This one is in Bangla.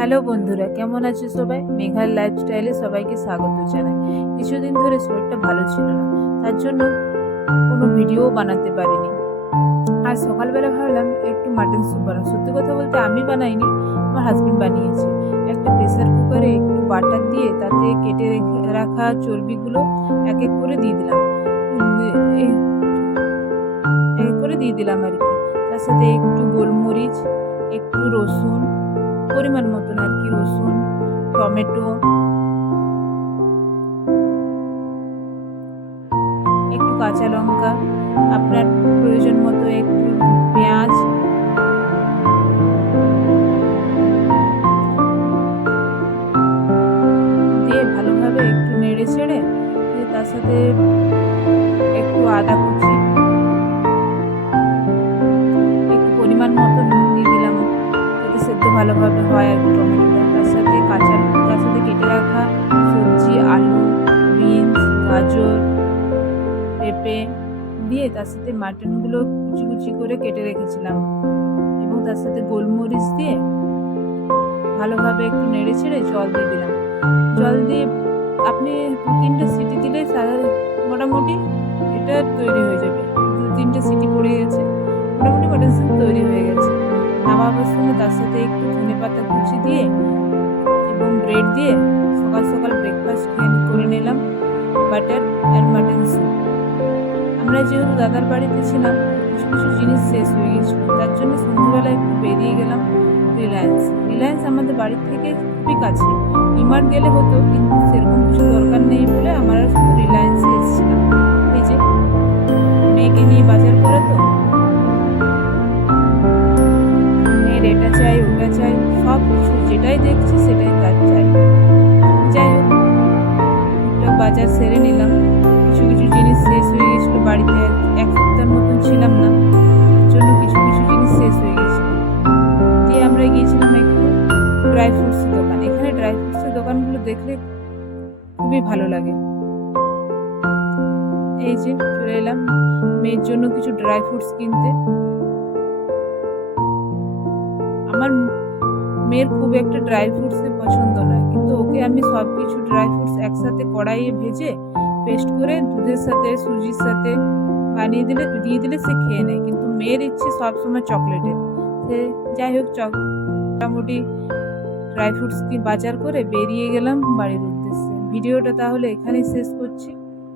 হ্যালো বন্ধুরা, কেমন আছো সবাই? মেঘার লাইফস্টাইলে সবাইকে স্বাগত জানাই। কিছুদিন ধরে শরীরটা ভালো ছিল না, তার জন্য কোনো ভিডিও বানাতে পারিনি। আর সকালবেলা ভাবলাম একটু মাটন স্যুপ বানাবো। সত্যি কথা বলতে আমি বানাইনি, আমার হাজবেন্ড বানিয়েছে। একটা প্রেসার কুকারে একটু বাটার দিয়ে তাতে কেটে রাখা চর্বিগুলো এক এক করে দিয়ে দিলাম। এক এক করে দিয়ে দিলাম আর কি। তার সাথে একটু গোলমরিচ, একটু রসুন, পরিমাণ মতন আর কি রসুন, টমেটো, একটু কাঁচা লঙ্কা, আপনার প্রয়োজন মতো একটু পেঁয়াজ, দিয়ে ভালোভাবে একটু নেড়ে ছেড়ে তার সাথে একটু আদা কুচি, একটু পরিমাণ মতো নুন দিয়ে দিলাম যাতে সেদ্ধ ভালোভাবে হয় আর কি টমেটোটা। তার সাথে কেটে রাখা সবজি, আলু, বিনস, গাজর, পেঁপে দিয়ে তার সাথে মাটনগুলো কুচি কুচি করে কেটে রেখেছিলাম এবং তার সাথে গোলমরিচ দিয়ে ভালোভাবে একটু নেড়ে ছেড়ে জল দিয়ে দিলাম। জল দিয়ে আপনি 2-3টে সিটি দিলেই মোটামুটি এটা তৈরি হয়ে যাবে। 2-3টে সিটি পড়ে গেছে, মোটামুটি মাটন স্যুপ তৈরি হয়ে গেছে। নামাবার সময় তার সাথে একটু ধনেপাতা কুচি দিয়ে এবং ব্রেড দিয়ে সকাল সকাল ব্রেকফাস্ট করে নিলাম, বাটার অ্যান্ড মাটন স্যুপ। আমরা যেহেতু দাদার বাড়িতে ছিলাম, কিছু কিছু জিনিস শেষ হয়ে গেছিলো, তার জন্য সন্ধ্যেবেলা একটু বেরিয়ে গেলাম রিলায়েন্স আমাদের বাড়ির থেকে খুবই কাছে। ডিমার্ট গেলে হতো, কিন্তু সেরকম কিছু দরকার নেই বলে আমরা শুধু রিলায়েন্সে এসেছিলাম। এই যে মেয়েকে নিয়ে বাজার করে, তো মেয়ের এটা চাই ওটা চাই, সব কিছু যেটাই দেখছি সেটাই তার চাই। যাই হোক, টুকটাক বাজার সেরে নিলাম। কিছু কিছু জিনিস শেষ হয়ে গেছিলো, বাড়িতে 1 সপ্তাহের মতন ছিলাম না, এর জন্য কিছু কিছু জিনিস শেষ হয়ে গেছিলো। দিয়ে আমরা গিয়েছিলাম একটু ড্রাই ফ্রুটসের দোকান। এখানে ড্রাই ফ্রুটসের দোকানগুলো দেখলে খুবই ভালো লাগে। এই যে চলে এলাম মেয়ের জন্য কিছু ড্রাই ফ্রুটস কিনতে। আমার মেয়ের খুব একটা ড্রাই ফ্রুটসের পছন্দ নয়, কিন্তু ওকে আমি সব কিছু ড্রাই ফ্রুটস একসাথে কড়াইয়ে ভেজে পেস্ট করে দুধের সাথে সুজির সাথে দিয়ে দিলে সে খেয়ে নেয়। কিন্তু মেয়ের ইচ্ছে সবসময় চকলেটের। সে যাই হোক, মোটামুটি ড্রাই ফ্রুটস বাজার করে বেরিয়ে গেলাম বাড়ির উদ্দেশ্যে। ভিডিওটা তাহলে এখানেই শেষ করছি।